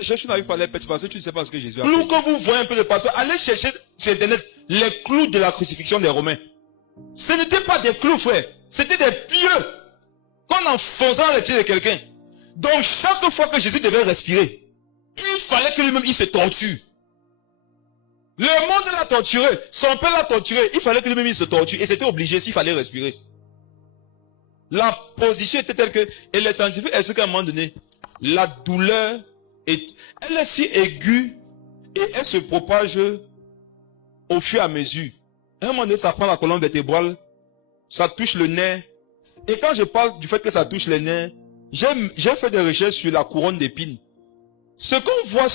Je n'arrive pas à les pètes parce que tu ne sais pas ce que Jésus a Plus fait. que vous voyez un peu de partout, allez chercher sur Internet les clous de la crucifixion des Romains. Ce n'étaient pas des clous, frère. C'était des pieux qu'on enfonçait dans les pieds de quelqu'un. Donc chaque fois que Jésus devait respirer, il fallait que lui-même il se torture. Le monde l'a torturé, son père l'a torturé, il fallait que lui-même il se torture et c'était obligé s'il fallait respirer. La position était telle que, et les scientifiques expliquent qu'à un moment donné, la douleur elle est si aiguë et elle se propage au fur et à mesure. À un moment donné, ça prend la colonne vertébrale, ça touche le nerf. Et quand je parle du fait que ça touche les nerfs, j'ai fait des recherches sur la couronne d'épines. Ce qu'on voit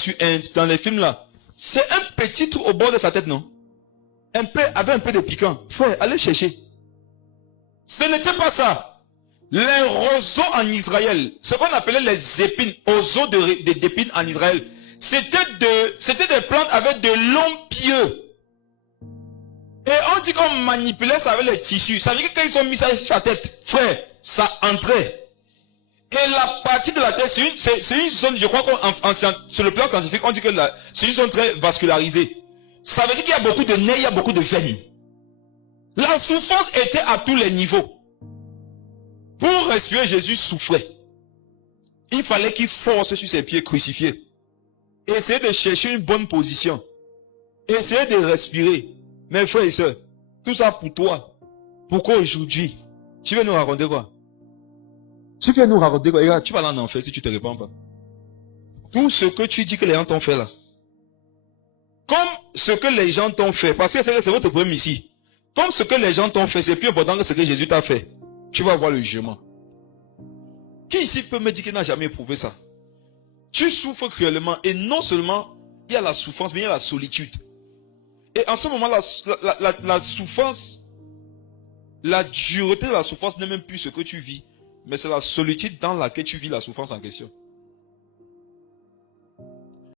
dans les films là, c'est un petit trou au bord de sa tête, non? Avec un peu de piquant. Frère, allez chercher. Ce n'était pas ça. Les roseaux en Israël, ce qu'on appelait les épines, roseaux d'épines en Israël, c'était des plantes avec de longs pieux. Et on dit qu'on manipulait ça avec les tissus. Ça veut dire que quand ils ont mis ça sur la tête, frère, ça entrait. Et la partie de la tête, c'est une zone, je crois sur le plan scientifique, on dit que c'est une zone très vascularisée. Ça veut dire qu'il y a beaucoup de nerfs, il y a beaucoup de veines. La souffrance était à tous les niveaux. Pour respirer, Jésus souffrait. Il fallait qu'il force sur ses pieds crucifiés. Essayez de chercher une bonne position. Essayez de respirer. Mes frères et sœurs, tout ça pour toi. Pourquoi aujourd'hui, tu veux nous raconter quoi? Tu veux nous raconter quoi? Et regarde, tu vas aller en enfer si tu te réponds pas. Tout ce que tu dis que les gens t'ont fait là. Comme ce que les gens t'ont fait, parce que c'est votre problème ici. Comme ce que les gens t'ont fait, c'est plus important que ce que Jésus t'a fait. Tu vas voir le jugement. Qui ici peut me dire qu'il n'a jamais éprouvé ça? Tu souffres cruellement et non seulement il y a la souffrance, mais il y a la solitude. Et en ce moment, la souffrance, la dureté de la souffrance n'est même plus ce que tu vis, mais c'est la solitude dans laquelle tu vis la souffrance en question.